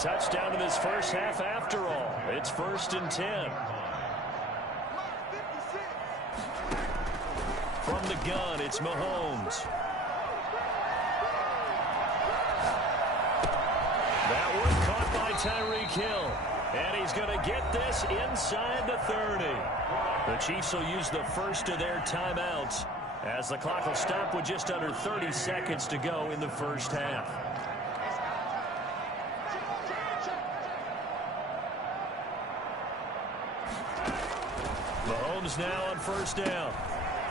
touchdown in this first half after all. It's 1st and 10. From the gun, it's Mahomes. That one caught by Tyreek Hill. And he's going to get this inside the 30. The Chiefs will use the first of their timeouts as the clock will stop with just under 30 seconds to go in the first half. Mahomes now on first down.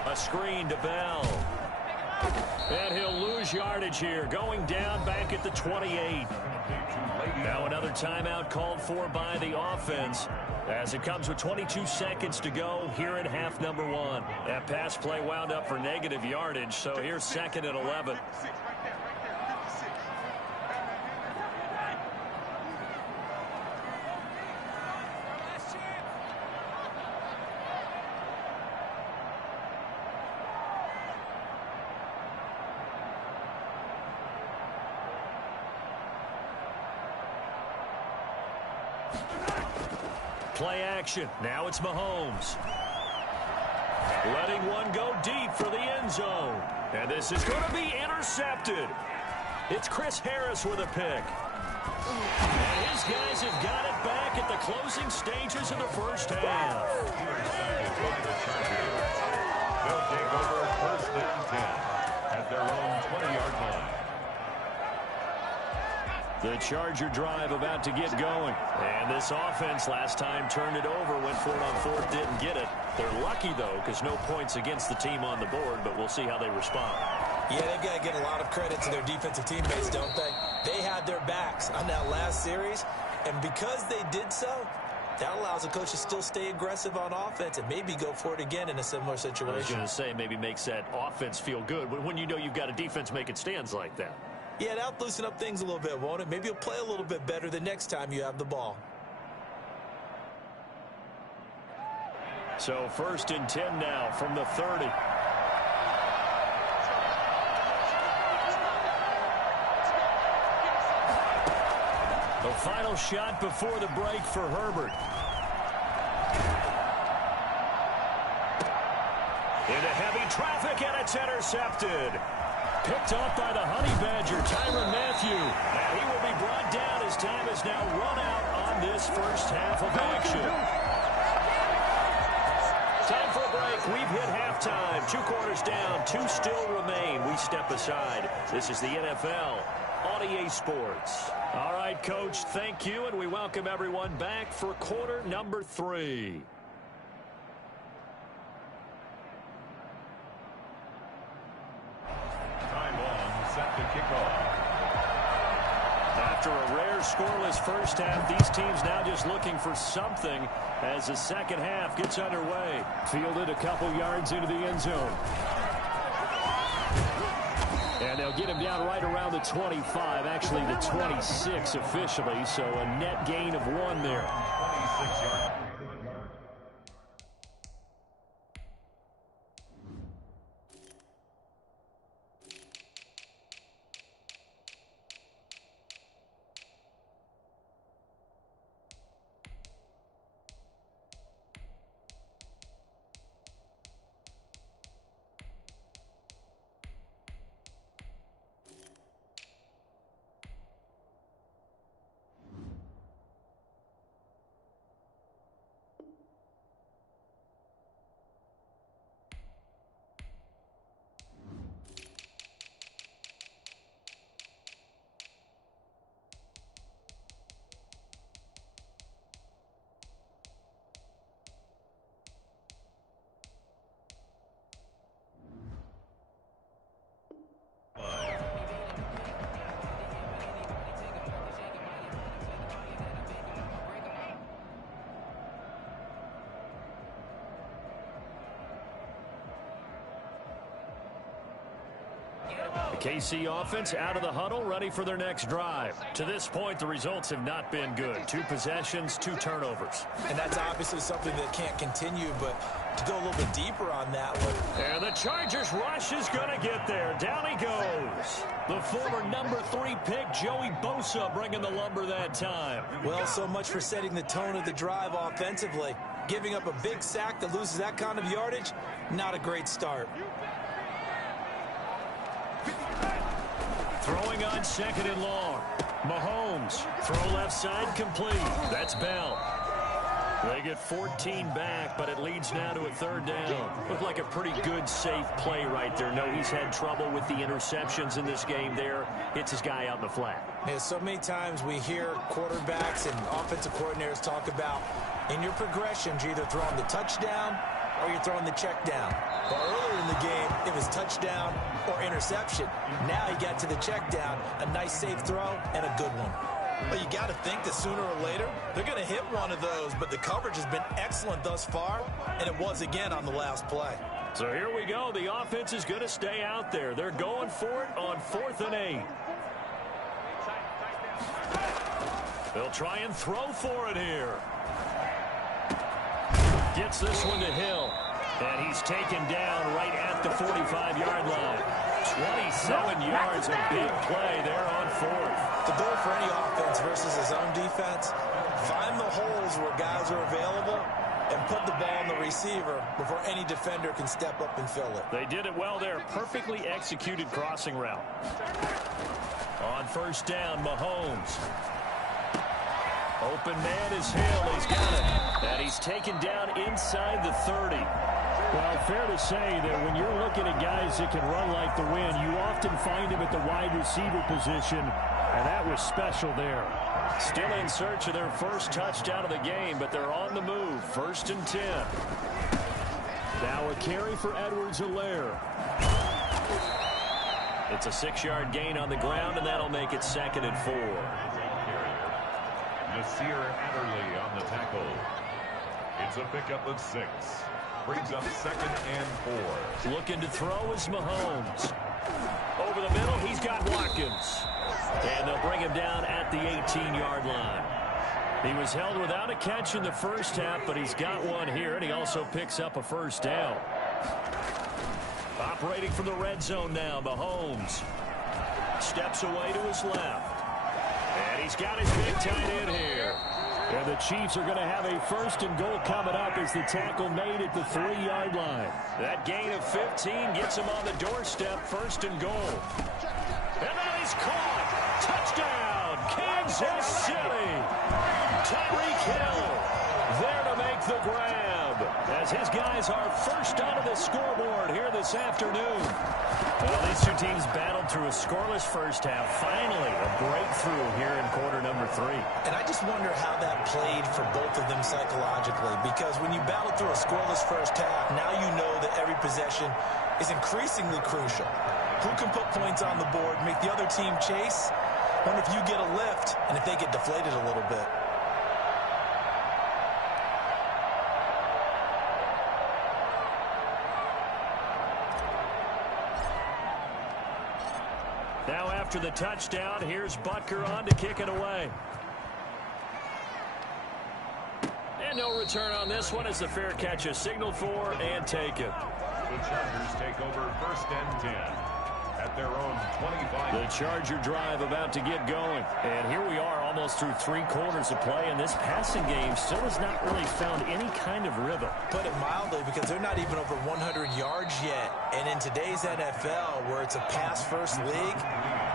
A screen to Bell. And he'll lose yardage here, going down back at the 28. Now another timeout called for by the offense as it comes with 22 seconds to go here in half number 1. That pass play wound up for negative yardage, so here's 2nd and 11. Play action. Now it's Mahomes. Letting one go deep for the end zone. And this is going to be intercepted. It's Chris Harris with a pick. And his guys have got it back at the closing stages of the first half. They'll take over 1st and 10 at their own 20-yard line. The Charger drive about to get going. And this offense last time turned it over, went for it on 4th, didn't get it. They're lucky, though, because no points against the team on the board, but we'll see how they respond. Yeah, they've got to get a lot of credit to their defensive teammates, don't they? They had their backs on that last series, and because they did so, that allows the coach to still stay aggressive on offense and maybe go for it again in a similar situation. I was going to say, maybe makes that offense feel good when you know you've got a defense making stands like that. Yeah, that'll loosen up things a little bit, won't it? Maybe you'll play a little bit better the next time you have the ball. So 1st and 10 now from the 30. The final shot before the break for Herbert. Into heavy traffic, and it's intercepted. Picked off by the Honey Badger, Tyrann Mathieu. And he will be brought down as time has now run out on this first half of action. Time for a break. We've hit halftime. 2 quarters down, 2 still remain. We step aside. This is the NFL on EA Sports. All right, Coach, thank you, and we welcome everyone back for quarter number 3. After a rare scoreless first half, these teams now just looking for something as the second half gets underway. Fielded a couple yards into the end zone. And they'll get him down right around the 25, actually the 26 officially, so a net gain of 1 there. 26 yards. KC offense out of the huddle, ready for their next drive. To this point, the results have not been good. 2 possessions, 2 turnovers. And that's obviously something that can't continue, but to go a little bit deeper on that one. And the Chargers rush is going to get there. Down he goes. The former number 3 pick, Joey Bosa, bringing the lumber that time. Well, so much for setting the tone of the drive offensively. Giving up a big sack that loses that kind of yardage, not a great start. Throwing on 2nd and long. Mahomes, throw left side, complete. That's Bell. They get 14 back, but it leads now to a 3rd down. Looked like a pretty good, safe play right there. No, he's had trouble with the interceptions in this game there. Hits his guy out in the flat. Yeah, so many times we hear quarterbacks and offensive coordinators talk about in your progressions, you're either throwing the touchdown or you're throwing the check down. Well, earlier in the game, it was touchdown or interception. Now he got to the check down, a nice safe throw, and a good one. Well, you got to think that sooner or later, they're going to hit one of those, but the coverage has been excellent thus far, and it was again on the last play. So here we go. The offense is going to stay out there. They're going for it on 4th and 8. They'll try and throw for it here. Gets this one to Hill. And he's taken down right at the 45-yard line. 27 yards, a big play there on 4th. The goal for any offense versus his own defense, find the holes where guys are available and put the ball on the receiver before any defender can step up and fill it. They did it well there. Perfectly executed crossing route. On 1st down, Mahomes. Open man is Hill. He's got it. And he's taken down inside the 30. Well, fair to say that when you're looking at guys that can run like the wind, you often find him at the wide receiver position, and that was special there. Still in search of their first touchdown of the game, but they're on the move. 1st and 10. Now a carry for Edwards-Helaire. It's a 6-yard gain on the ground, and that'll make it 2nd and 4. Nasir Adderley on the tackle. It's a pickup of 6. Brings up 2nd and 4. Looking to throw is Mahomes. Over the middle, he's got Watkins. And they'll bring him down at the 18-yard line. He was held without a catch in the first half, but he's got one here, and he also picks up a 1st down. Operating from the red zone now, Mahomes. Steps away to his left. And he's got his big tight end here. And the Chiefs are going to have a 1st and goal coming up as the tackle made at the 3-yard line. That gain of 15 gets him on the doorstep, 1st and goal. And then he's caught. Touchdown, Kansas City. Tyreek Hill there to make the grab as his guys are first onto the scoreboard here this afternoon. Well, these two teams battled through a scoreless first half. Finally, a breakthrough here in quarter number 3. And I just wonder how that played for both of them psychologically, because when you battle through a scoreless first half, now you know that every possession is increasingly crucial. Who can put points on the board, make the other team chase, and if you get a lift, and if they get deflated a little bit. Now after the touchdown, here's Butker on to kick it away. And no return on this one as the fair catch is signaled for and taken. The Chargers take over 1st and 10 at their own 25. The Charger drive about to get going. And here we are almost through 3 quarters of play, and this passing game still has not really found any kind of rhythm. Put it mildly, because they're not even over 100 yards yet. And in today's NFL, where it's a pass-first league,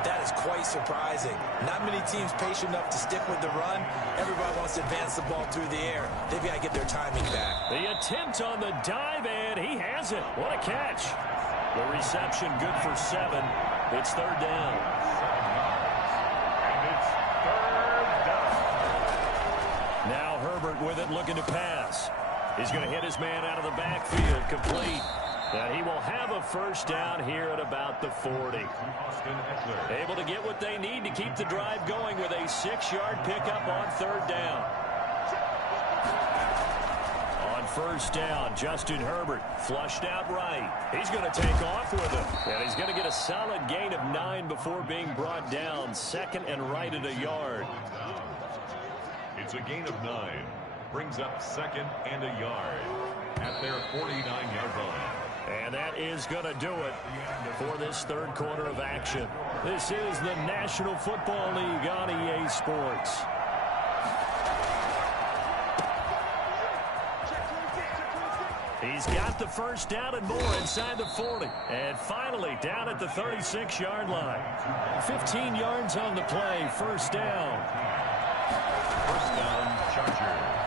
that is quite surprising. Not many teams patient enough to stick with the run. Everybody wants to advance the ball through the air. They've got to get their timing back. The attempt on the dive, and he has it. What a catch. The reception good for 7. It's 3rd down. And it's 3rd down. Now Herbert with it, looking to pass. He's going to hit his man out of the backfield, complete. And he will have a 1st down here at about the 40. Able to get what they need to keep the drive going with a 6-yard pickup on 3rd down. On 1st down, Justin Herbert flushed out right. He's going to take off with it. And he's going to get a solid gain of 9 before being brought down. 2nd and right at a yard. It's a gain of 9. Brings up 2nd and a yard. at their 49-yard line. And that is going to do it for this third quarter of action. This is the National Football League on EA Sports. He's got the first down and more inside the 40. And finally down at the 36-yard line. 15 yards on the play. First down. First down, Chargers.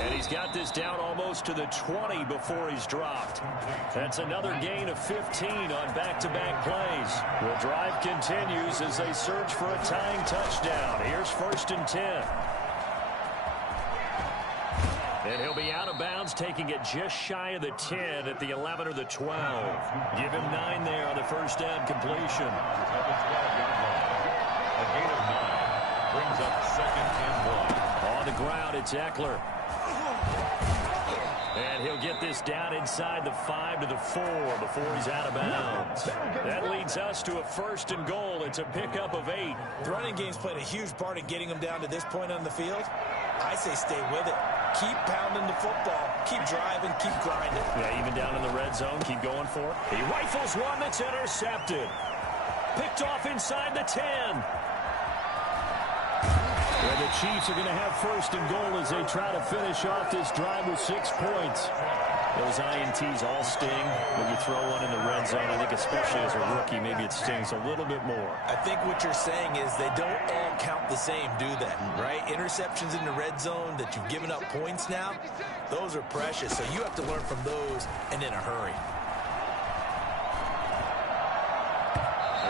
And he's got this down almost to the 20 before he's dropped. That's another gain of 15 on back-to-back plays. The drive continues as they search for a tying touchdown. Here's first and 10. And he'll be out of bounds, taking it just shy of the 10 at the 11 or the 12. Give him 9 there on the first down completion. At the 12-yard line. A gain of 9 brings up second and 1. On the ground, it's Eckler. And he'll get this down inside the 5 to the 4 before he's out of bounds. That leads us to a first and goal. It's a pickup of 8. The running game's played a huge part in getting him down to this point on the field. I say stay with it. Keep pounding the football. Keep driving. Keep grinding. Yeah, even down in the red zone, keep going for it. He rifles one that's intercepted. Picked off inside the 10. And the Chiefs are going to have first and goal as they try to finish off this drive with 6 points. Those INTs all sting when you throw one in the red zone. I think especially as a rookie, maybe it stings a little bit more. I think what you're saying is they don't all count the same, do they? Right? Interceptions in the red zone that you've given up points now, those are precious. So you have to learn from those and in a hurry.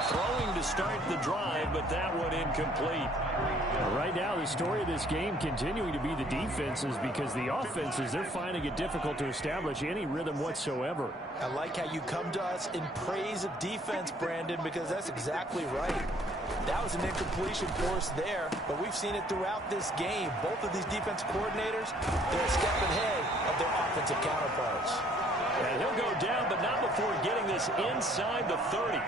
Throwing to start the drive, but that one incomplete. Right now, the story of this game continuing to be the defenses, because the offenses, they're finding it difficult to establish any rhythm whatsoever. I like how you come to us in praise of defense, Brandon, because that's exactly right. That was an incompletion for us there, but we've seen it throughout this game. Both of these defense coordinators, they're a step ahead of their offensive counterparts. And he'll go down, but not before getting this inside the 30.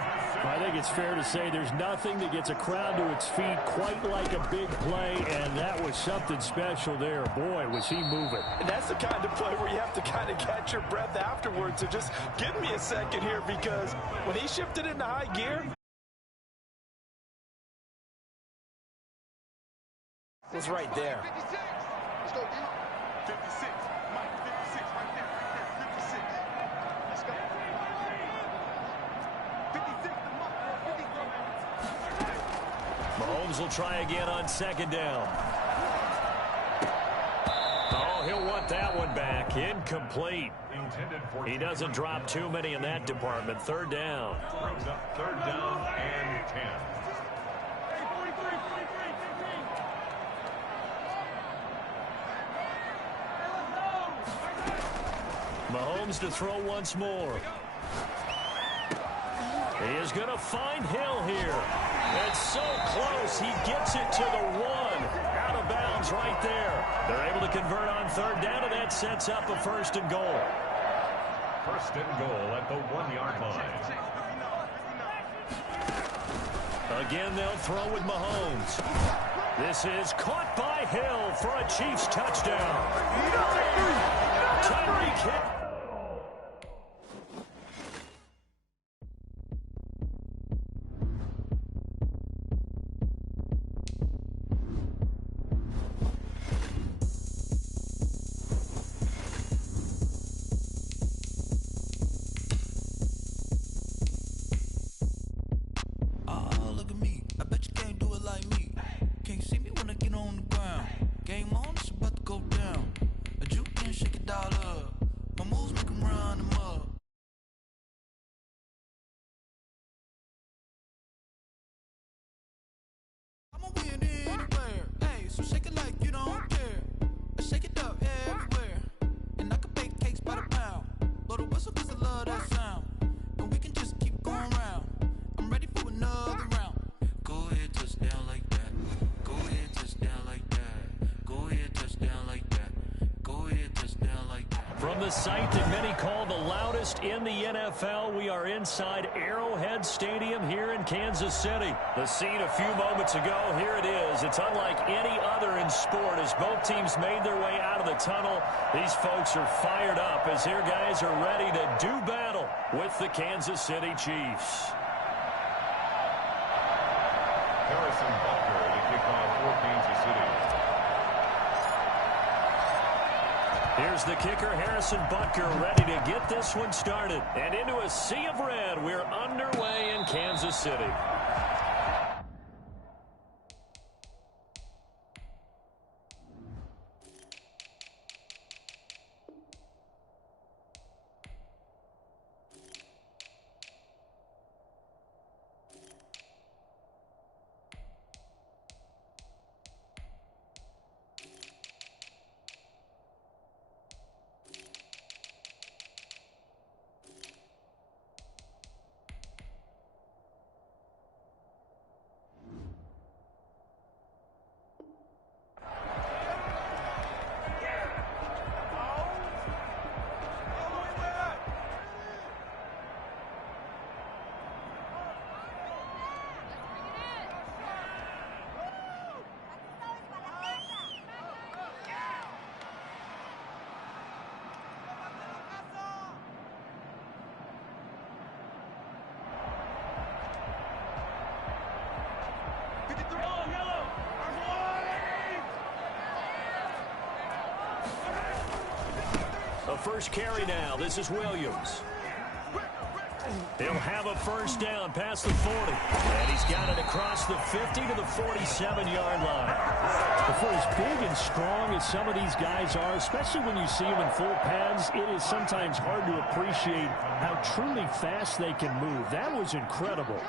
I think it's fair to say there's nothing that gets a crowd to its feet quite like a big play, and that was something special there. Boy, was he moving. And that's the kind of play where you have to kind of catch your breath afterwards. So just give me a second here, because when he shifted into high gear, it was right there. 56. Let's go, D. 56. Mike, 56 right there, 56. Let's go. 56 to Mike, 50. Mahomes will try again on second down. Oh, he'll want that one back. Incomplete. He doesn't drop too many in that department. Third down. Brings up third down and 10. Mahomes to throw once more. He is going to find Hill here. It's so close. He gets it to the 1. Out of bounds right there. They're able to convert on third down, and that sets up a first and goal. First and goal at the 1-yard line. Again, they'll throw with Mahomes. This is caught by Hill for a Chiefs touchdown. Tyreek Hill. sight that many call the loudest in the NFL. We are inside Arrowhead Stadium here in Kansas City. The scene a few moments ago, here it is. It's unlike any other in sport as both teams made their way out of the tunnel. These folks are fired up as their guys are ready to do battle with the Kansas City Chiefs. Harrison Butker to kick off for Kansas City. Here's the kicker, Harrison Butker, ready to get this one started. And into a sea of red, we're underway in Kansas City. A first carry now. This is Williams. He'll have a first down past the 40. And he's got it across the 50 to the 47-yard line. For as big and strong as some of these guys are, especially when you see them in full pads, it is sometimes hard to appreciate how truly fast they can move. That was incredible.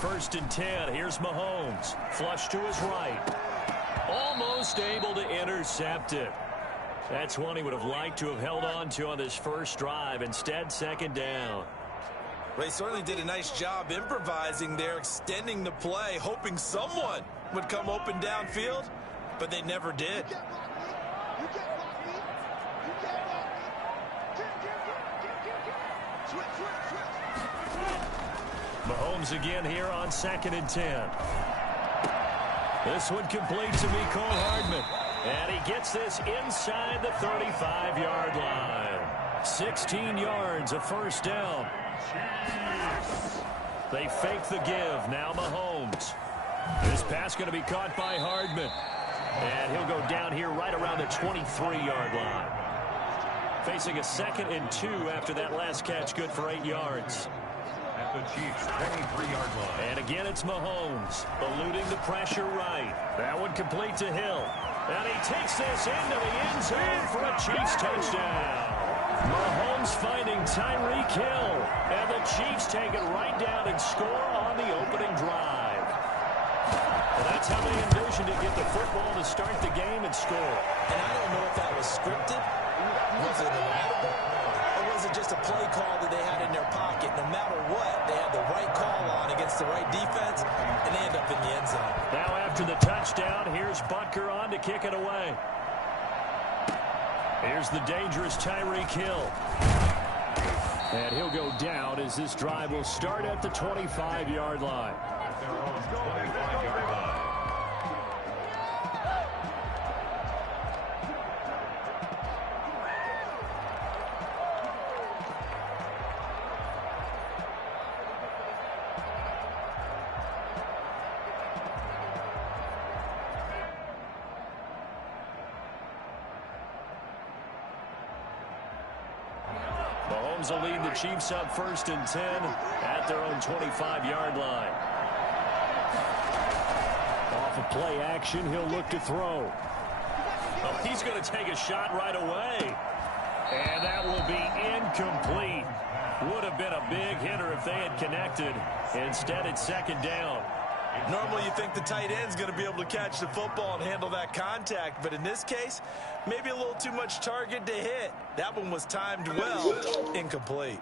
First and 10. Here's Mahomes. Flush to his right. Almost able to intercept it. That's one he would have liked to have held on to on this first drive. Instead, second down. They certainly did a nice job improvising there, extending the play, hoping someone would come open downfield, but they never did. Mahomes again here on second and 10. This one complete to Mecole Hardman. And he gets this inside the 35-yard line. 16 yards, a first down. They fake the give. Now Mahomes. This pass going to be caught by Hardman. And he'll go down here right around the 23-yard line. Facing a 2nd and 2 after that last catch, good for 8 yards. At the Chiefs' 23-yard line. And again, it's Mahomes, eluding the pressure right. That one complete to Hill. And he takes this into the end zone for a Chiefs touchdown. Mahomes finding Tyreek Hill. And the Chiefs take it right down and score on the opening drive. Well, that's how they envisioned to get the football to start the game and score. And I don't know if that was scripted. Was it an audible? Or was it just a play call that they had in their pocket? No matter what, they had the right call on against the right defense, and they end up in the end zone. Now after the touchdown, here's Butker on to kick it away. Here's the dangerous Tyreek Hill. And he'll go down as this drive will start at the 25-yard line. At their own 25-yard line. Mahomes will lead the Chiefs up 1st and 10 at their own 25-yard line. Off of play action, he'll look to throw. Oh, he's going to take a shot right away. And that will be incomplete. Would have been a big hitter if they had connected. Instead, it's second down. Normally, you think the tight end's going to be able to catch the football and handle that contact, but in this case, maybe a little too much target to hit. That one was timed well, incomplete.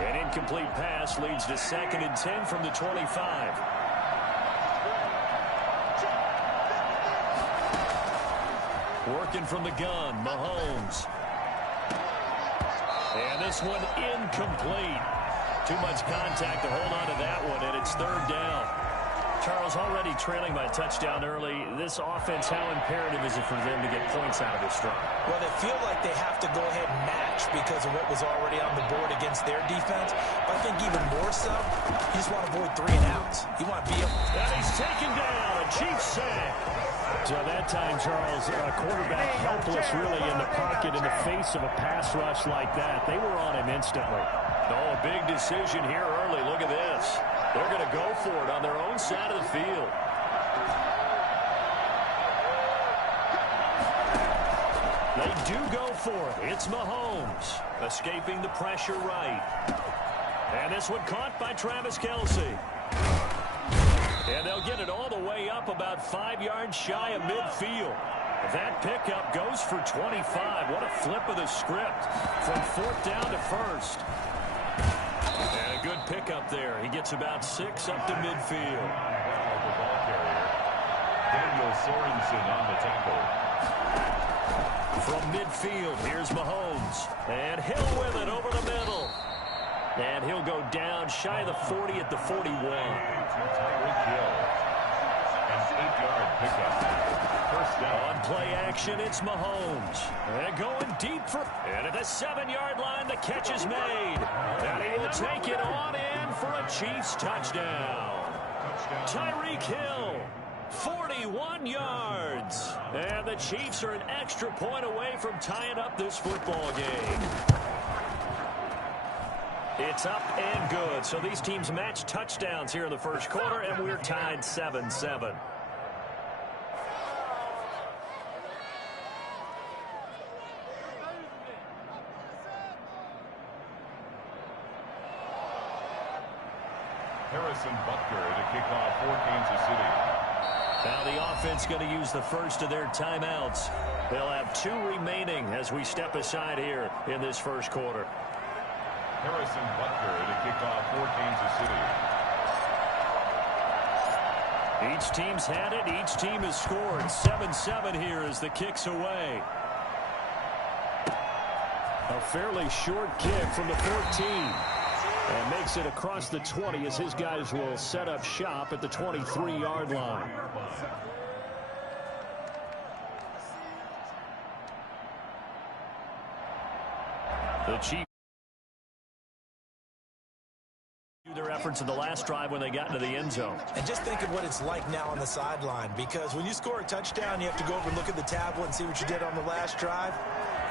And in incomplete pass leads to 2nd and 10 from the 25. Working from the gun, Mahomes. And this one incomplete. Too much contact to hold on to that one, and it's 3rd down. Charles, already trailing by a touchdown early. This offense, how imperative is it for them to get points out of this drive? Well, they feel like they have to go ahead and match because of what was already on the board against their defense. But I think even more so, you just want to avoid 3 and outs. You want to be able... And he's taken down. A Chiefs sack. So that time, Charles, quarterback helpless really in the pocket in the face of a pass rush like that. They were on him instantly. Oh, a big decision here early. Look at this. They're going to go for it on their own side of the field. They do go for it. It's Mahomes escaping the pressure right. And this one caught by Travis Kelce. And they'll get it all the way up about 5 yards shy of midfield. That pickup goes for 25. What a flip of the script from 4th down to 1st. And a good pickup there. He gets about 6 up to midfield. The ball carrier, Daniel Sorensen on the tackle. From midfield, here's Mahomes. And Hill with it over the middle. And he'll go down shy of the 40 at the 41. Tyreek Hill. An 8-yard pickup. First down. On play action, it's Mahomes. And going deep for... And at the 7-yard line, the catch is made. And he will take it on in for a Chiefs touchdown. Tyreek Hill, 41 yards. And the Chiefs are an extra point away from tying up this football game. It's up and good. So these teams match touchdowns here in the first quarter, and we're tied 7-7. Harrison Butker to kick off for Kansas City. Now the offense going to use the first of their timeouts. They'll have 2 remaining as we step aside here in this first quarter. Harrison Butker to kick off for Kansas City. Each team's had it. Each team has scored. 7-7 here as the kick's away. A fairly short kick from the 14. And makes it across the 20 as his guys will set up shop at the 23-yard line. The Chiefs their efforts in the last drive when they got into the end zone. And just think of what it's like now on the sideline, because when you score a touchdown, you have to go over and look at the tablet and see what you did on the last drive.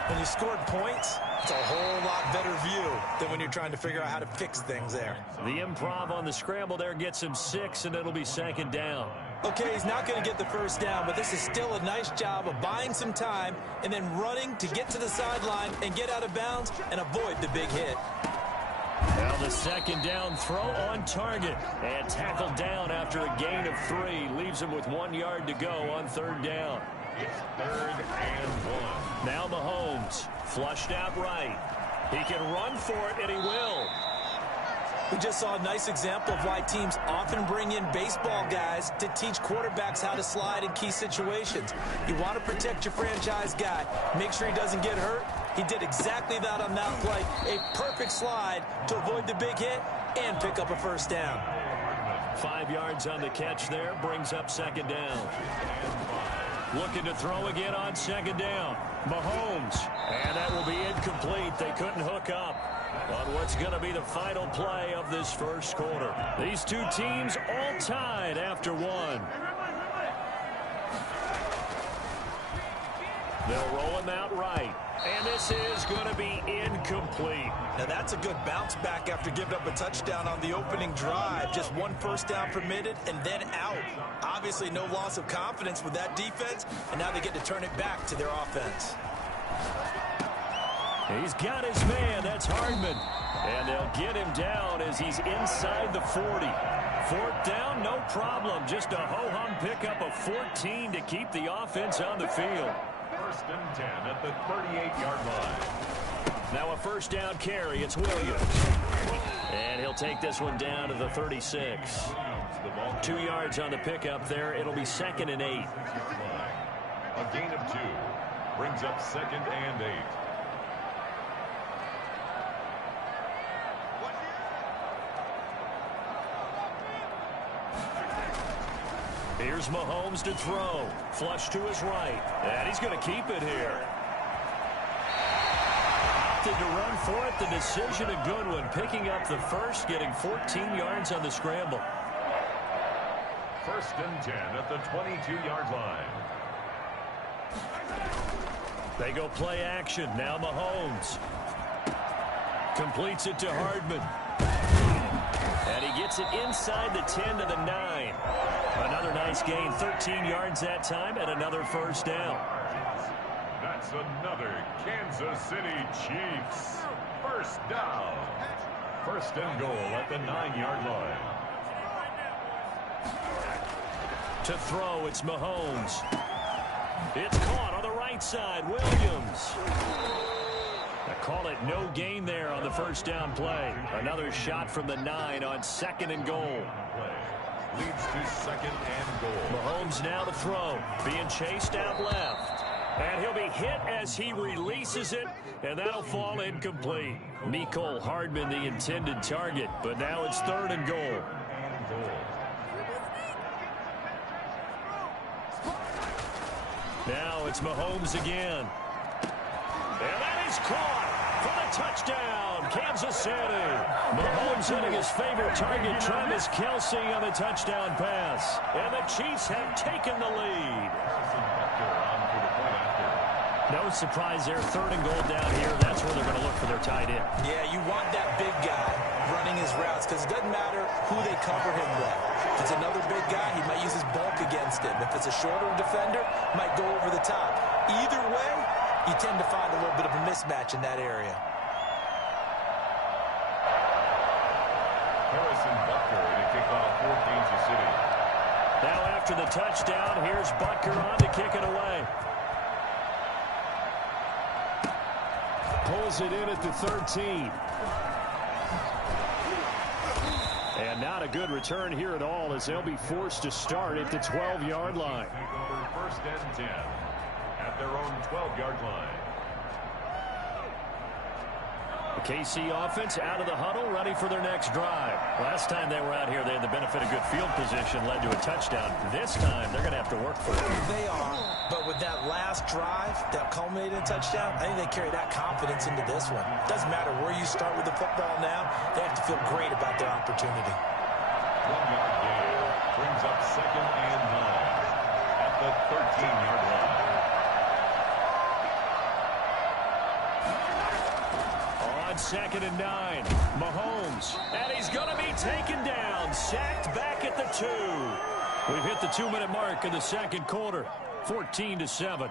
When you scored points, it's a whole lot better view than when you're trying to figure out how to fix things there. The improv on the scramble there gets him 6, and it'll be 2nd down. Okay, he's not going to get the first down, but this is still a nice job of buying some time and then running to get to the sideline and get out of bounds and avoid the big hit. Now the 2nd down throw on target and tackled down after a gain of 3. Leaves him with 1 yard to go on 3rd down. It's 3rd and 1. Now Mahomes flushed out right. He can run for it, and he will. We just saw a nice example of why teams often bring in baseball guys to teach quarterbacks how to slide in key situations. You want to protect your franchise guy. Make sure he doesn't get hurt. He did exactly that on that play. A perfect slide to avoid the big hit and pick up a first down. 5 yards on the catch there. Brings up 2nd down. Looking to throw again on 2nd down. Mahomes. And that will be incomplete. They couldn't hook up on what's going to be the final play of this first quarter. These two teams all tied after 1. They'll roll him out right. And this is going to be incomplete. Now that's a good bounce back after giving up a touchdown on the opening drive. Just 1 first down permitted and then out. Obviously no loss of confidence with that defense, and now they get to turn it back to their offense. He's got his man. That's Hardman. And they'll get him down as he's inside the 40. 4th down, no problem. Just a ho-hum pickup of 14 to keep the offense on the field. 1st and 10 at the 38-yard line. Now a first down carry. It's Williams. And he'll take this one down to the 36. 2 yards on the pickup there. It'll be 2nd and 8. A gain of 2 brings up 2nd and 8. Here's Mahomes to throw. Flush to his right. And he's going to keep it here. To run for it, the decision a good one. Picking up the first, getting 14 yards on the scramble. 1st and 10 at the 22-yard line. They go play action. Now Mahomes. Completes it to Hardman. And he gets it inside the 10 to the 9. Another nice gain. 13 yards that time and another first down. That's another Kansas City Chiefs first down. 1st and goal at the 9-yard line. To throw, it's Mahomes. It's caught on the right side. Williams. I call it no gain there on the first down play. Another shot from the 9 on 2nd and goal. Leads to 2nd and goal. Mahomes now to throw. Being chased out left. And he'll be hit as he releases it, and that'll fall incomplete. Mecole Hardman, the intended target, but now it's 3rd and goal. Now it's Mahomes again. And that is caught for the touchdown, Kansas City. Mahomes hitting his favorite target, Travis Kelce, on the touchdown pass. And the Chiefs have taken the lead. No surprise there. 3rd and goal down here. That's where they're going to look for their tight end. Yeah, you want that big guy running his routes because it doesn't matter who they cover him with. If it's another big guy, he might use his bulk against him. If it's a shorter defender, might go over the top. Either way, you tend to find a little bit of a mismatch in that area. Harrison Butker to kick off for Kansas City. Now after the touchdown, here's Butker on to kick it away. Pulls it in at the 13. And not a good return here at all as they'll be forced to start at the 12-yard line. 1st and 10 at their own 12-yard line. The KC offense out of the huddle, ready for their next drive. Last time they were out here, they had the benefit of good field position, led to a touchdown. This time, they're going to have to work for it. They are, but with that last drive that culminated in a touchdown, I think they carry that confidence into this one. Doesn't matter where you start with the football now, they have to feel great about their opportunity. 1-yard gain brings up 2nd and 9 at the 13-yard line. On 2nd and 9, Mahomes, and he's going to be taken down, sacked back at the 2. We've hit the 2-minute mark in the 2nd quarter, 14-7.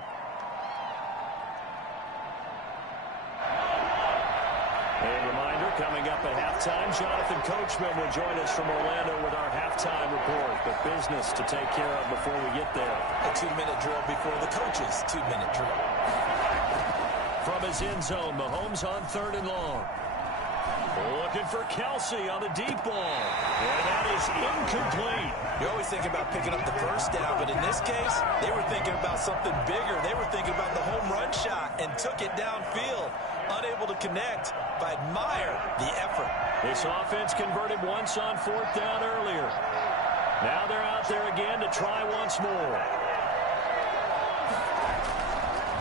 A reminder, coming up at halftime, Jonathan Coachman will join us from Orlando with our halftime report, but business to take care of before we get there. A 2-minute drill before the coach's 2-minute drill. From his end zone, Mahomes on 3rd and long. Looking for Kelce on the deep ball. And that is incomplete. You always think about picking up the first down, but in this case, they were thinking about something bigger. They were thinking about the home run shot and took it downfield. Unable to connect, but I admire the effort. This offense converted once on 4th down earlier. Now they're out there again to try once more.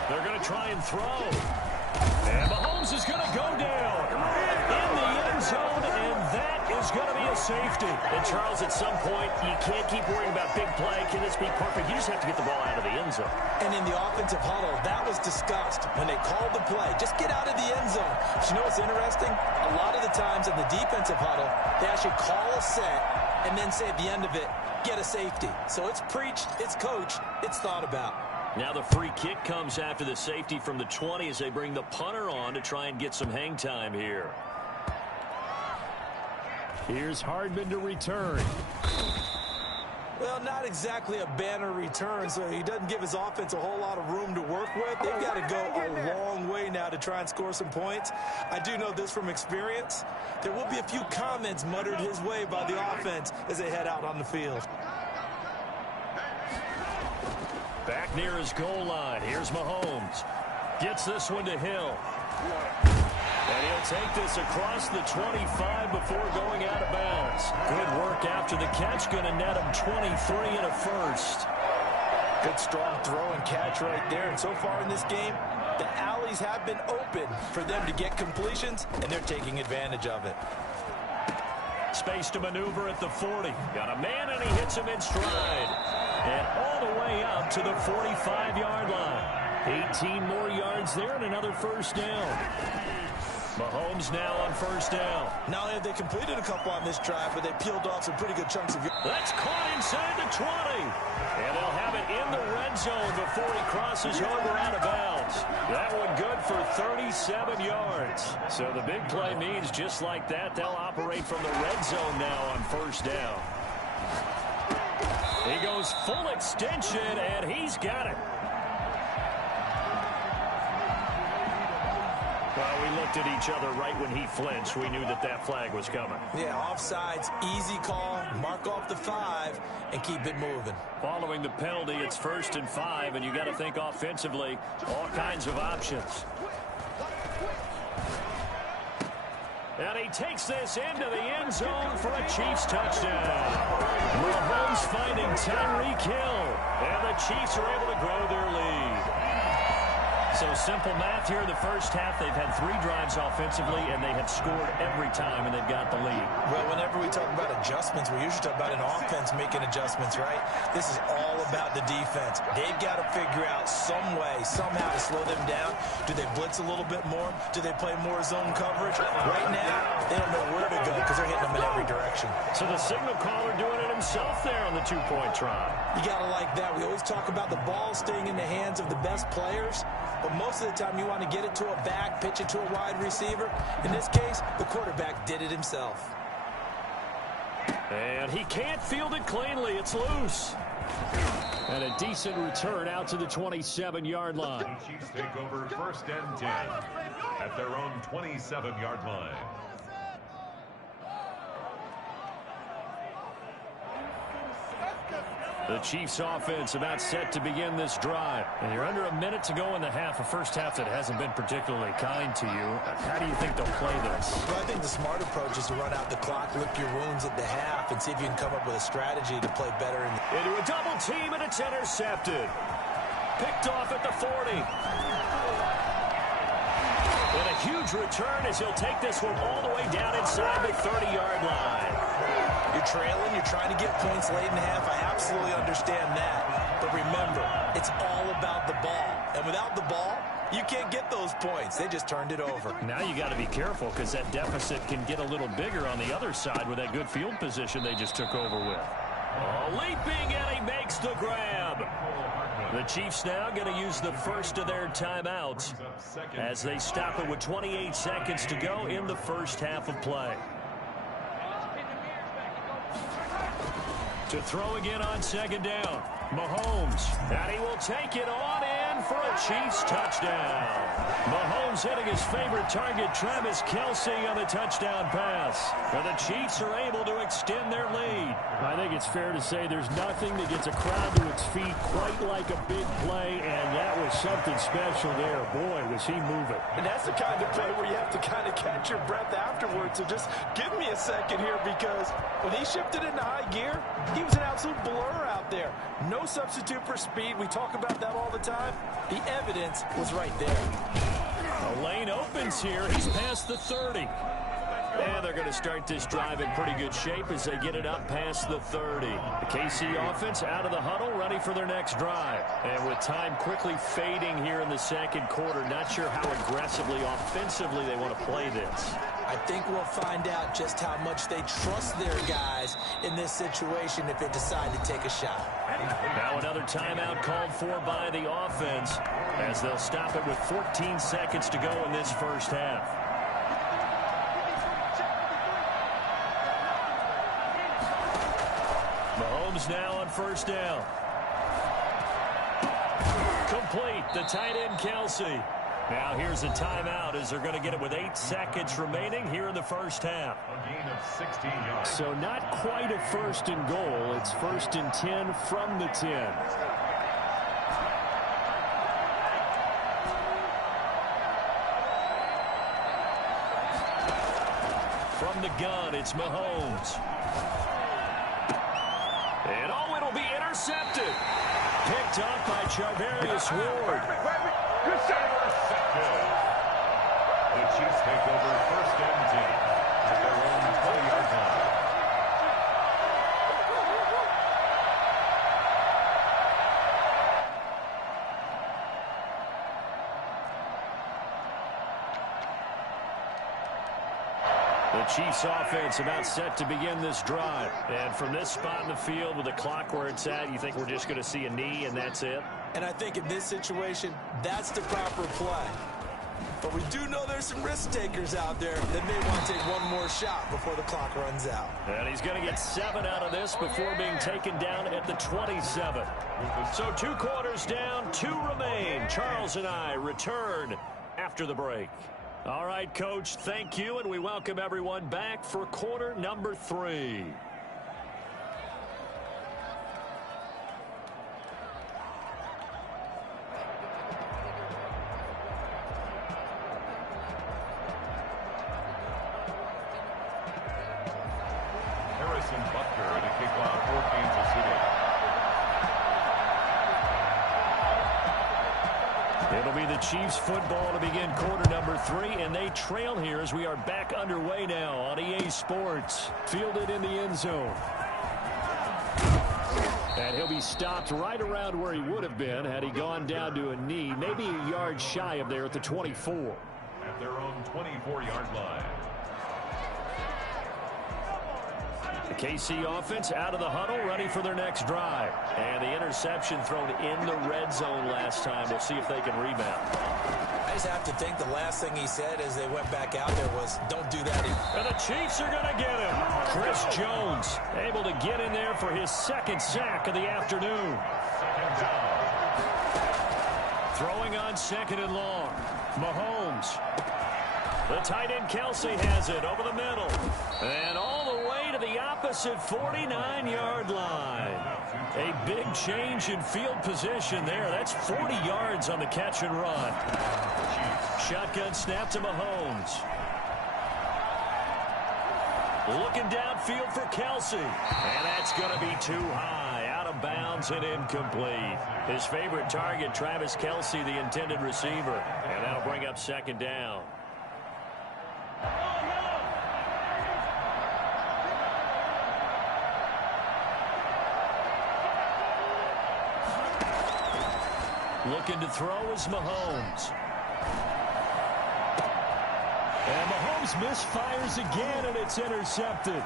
They're going to try and throw. And Mahomes is going to go down in the end zone, and that is going to be a safety. And, Charles, at some point, you can't keep worrying about big play. Can this be perfect? You just have to get the ball out of the end zone. And in the offensive huddle, that was discussed when they called the play. Just get out of the end zone. But you know what's interesting? A lot of the times in the defensive huddle, they actually call a set and then say at the end of it, get a safety. So it's preached, it's coached, it's thought about. Now the free kick comes after the safety from the 20 as they bring the punter on to try and get some hang time here. Here's Hardman to return. Well, not exactly a banner return, so he doesn't give his offense a whole lot of room to work with. They've got to go a long way now to try and score some points. I do know this from experience. There will be a few comments muttered his way by the offense as they head out on the field. Back near his goal line. Here's Mahomes. Gets this one to Hill. And he'll take this across the 25 before going out of bounds. Good work after the catch. Going to net him 23 and a first. Good strong throw and catch right there. And so far in this game, the alleys have been open for them to get completions, and they're taking advantage of it. Space to maneuver at the 40. Got a man, and he hits him in stride. And all the way up to the 45-yard line. 18 more yards there and another first down. Mahomes now on first down. Not only have they completed a couple on this drive, but they peeled off some pretty good chunks of... That's caught inside the 20. And they'll have it in the red zone before he crosses over out of bounds. That one good for 37 yards. So the big play means just like that, they'll operate from the red zone now on first down. He goes full extension, and he's got it. Well, we looked at each other right when he flinched. We knew that that flag was coming. Yeah, offsides, easy call, mark off the 5, and keep it moving. Following the penalty, it's 1st and 5, and you got to think offensively, all kinds of options. And he takes this into the end zone for a Chiefs touchdown. Mahomes finding Tyreek Hill, and the Chiefs are able to grow their lead. So simple math here in the first half. They've had 3 drives offensively, and they have scored every time, and they've got the lead. Well, whenever we talk about adjustments, we usually talk about an offense making adjustments, right? This is all about the defense. They've got to figure out some way, somehow to slow them down. Do they blitz a little bit more? Do they play more zone coverage? Right now, they don't know where to go because they're hitting them in every direction. So the signal caller doing it himself there on the 2-point try. You got to like that. We always talk about the ball staying in the hands of the best players. But most of the time, you want to get it to a back, pitch it to a wide receiver. In this case, the quarterback did it himself. And he can't field it cleanly. It's loose. And a decent return out to the 27-yard line. The Chiefs take over 1st and 10 at their own 27-yard line. The Chiefs offense about set to begin this drive. And you're under a minute to go in the half, a first half that hasn't been particularly kind to you. How do you think they'll play this? Well, I think the smart approach is to run out the clock, lick your wounds at the half, and see if you can come up with a strategy to play better. Into a double team, and it's intercepted. Picked off at the 40. And a huge return as he'll take this one all the way down inside the 30-yard line. You're trailing, you're trying to get points late in the half. I absolutely understand that. But remember, it's all about the ball. And without the ball, you can't get those points. They just turned it over. Now you got to be careful because that deficit can get a little bigger on the other side with that good field position they just took over with. Leaping, and he makes the grab. The Chiefs now going to use the first of their timeouts as they stop it with 28 seconds to go in the first half of play. To throw again on 2nd down. Mahomes, and he will take it on in for a Chiefs touchdown. Mahomes hitting his favorite target, Travis Kelce, on the touchdown pass. And the Chiefs are able to extend their lead. I think it's fair to say there's nothing that gets a crowd to its feet quite like a big play, and that was something special there. Boy, was he moving. And that's the kind of play where you have to kind of catch your breath afterwards. So just give me a second here, because when he shifted into high gear, he was an absolute blur out there. No substitute for speed. We talk about that all the time. The evidence was right there. The lane opens here. He's past the 30. And they're going to start this drive in pretty good shape as they get it up past the 30. The KC offense out of the huddle, ready for their next drive. And with time quickly fading here in the second quarter, not sure how aggressively, offensively they want to play this. I think we'll find out just how much they trust their guys in this situation if they decide to take a shot. Now another timeout called for by the offense as they'll stop it with 14 seconds to go in this first half. Mahomes now on first down. Complete, the tight end, Kelsey. Now here's a timeout as they're going to get it with 8 seconds remaining here in the first half. A gain of 16 yards. So not quite a first and goal. It's first and 10 from the 10. From the gun, it's Mahomes. And oh, it'll be intercepted. Picked up by Charvarius Ward. Good shot. Intercepted. The Chiefs take over first and 10 at their own 20-yard line. The Chiefs offense about set to begin this drive. And from this spot in the field with the clock where it's at, you think we're just going to see a knee and that's it? And I think in this situation, that's the proper play. But we do know there's some risk takers out there that may want to take one more shot before the clock runs out. And he's going to get 7 out of this before being taken down at the 27. So 2 quarters down, 2 remain. Charles and I return after the break. All right, Coach, thank you, and we welcome everyone back for quarter number 3. Harrison Butker in a kickoff for Kansas City. It'll be the Chiefs football to begin quarter number 3, and they trail here as we are back underway now on EA Sports. Fielded in the end zone. And he'll be stopped right around where he would have been had he gone down to a knee, maybe a yard shy of there at the 24. At their own 24-yard line. The KC offense out of the huddle, ready for their next drive. And the interception thrown in the red zone last time. We'll see if they can rebound. I just have to think the last thing he said as they went back out there was, don't do that again. And the Chiefs are going to get him. Chris Jones able to get in there for his 2nd sack of the afternoon. Throwing on 2nd and long. Mahomes. The tight end Kelsey has it over the middle. And all the way to the opposite 49-yard line. A big change in field position there. That's 40 yards on the catch and run. Shotgun snap to Mahomes. Looking downfield for Kelsey. And that's going to be too high. Out of bounds and incomplete. His favorite target, Travis Kelsey, the intended receiver. And that'll bring up 2nd down. Looking to throw is Mahomes. And Mahomes misfires again, and it's intercepted.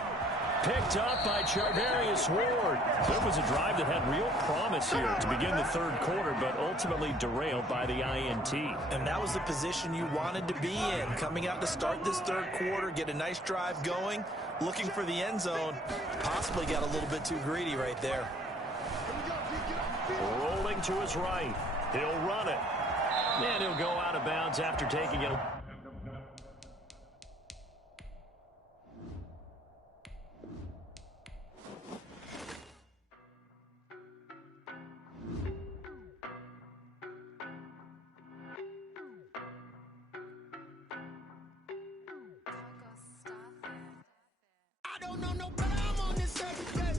Picked up by Charvarius Ward. It was a drive that had real promise here to begin the 3rd quarter, but ultimately derailed by the INT. And that was the position you wanted to be in. Coming out to start this 3rd quarter, get a nice drive going, looking for the end zone. Possibly got a little bit too greedy right there. Rolling to his right. He'll run it. And he'll go out of bounds after taking it. I don't know no better, I'm on this every day.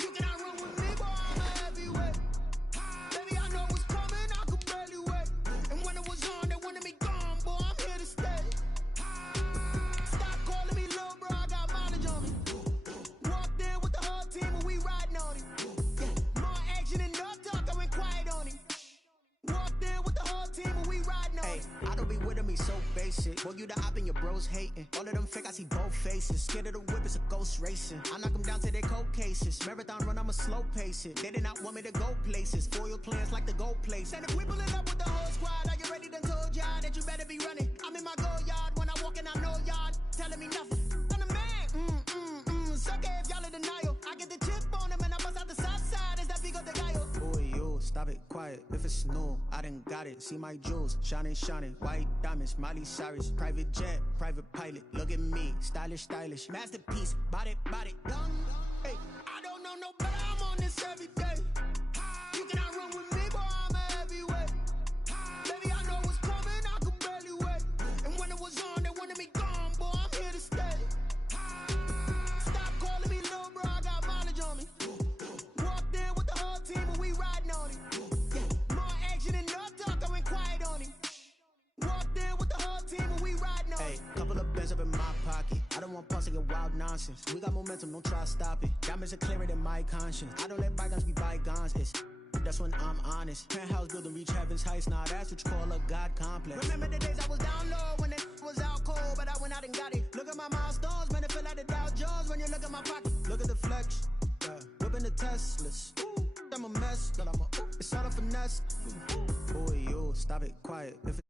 You cannot run with me, boy, I'm a heavyweight. Baby, I know what's coming, I could barely wait. And when it was on, they wanted me gone, boy, I'm here to stay. Stop calling me little bro, I got mileage on me. Walked in with the whole team and we riding on him. Yeah, more action and no talk, I went quiet on him. Walked in with the whole team and we riding on him. I don't be with him, he's so basic. Boy, you the op and your bros hating. All of them fake, I see both faces. Scared of the whip, it's a ghost racing. I knock them down to their cold cases. Marathon run, I'ma slow pace it. They did not want me to go places. Foil plans like the gold place. And if we pulling up with the whole squad, are you ready? Done told y'all that you better be running. I'm in my go yard when I walk in, I know y'all telling me nothing. I'm the man. Sucker if y'all in denial. I get the chip on them and I bust stop it, quiet. If it's new, I done got it. See my jewels, shining, shining. White diamonds, Miley Cyrus. Private jet, private pilot. Look at me, stylish, stylish. Masterpiece, body, body. Hey, I don't know no better. I'm on this every day. You cannot run with me, boy. I'm a heavyweight. Baby, I know what's coming. I could barely wait. And when it was on, they wanted me gone, boy. I'm here to stay. Stop calling me little bro. I got mileage on me. Walked in with the whole team and we riding on it. Yeah, more action than no talk. I went quiet on him. Walked in with the whole team and we riding on it. Hey, couple of bands up in my pocket. I don't want pulse to get wild nonsense. We got momentum, don't try to stop it. Diamonds are clearer than my conscience. I don't let bygones be bygones. That's when I'm honest. Penthouse building, reach heaven's heights. Nah, that's what you call a God complex. Remember the days I was down low when it was out cold, but I went out and got it. Look at my milestones, man, it feel like the Dow Jones when you look at my pocket. Look at the flex, whipping the Teslas. I'm a mess, but it's all a finesse. Boy, you stop it, quiet. If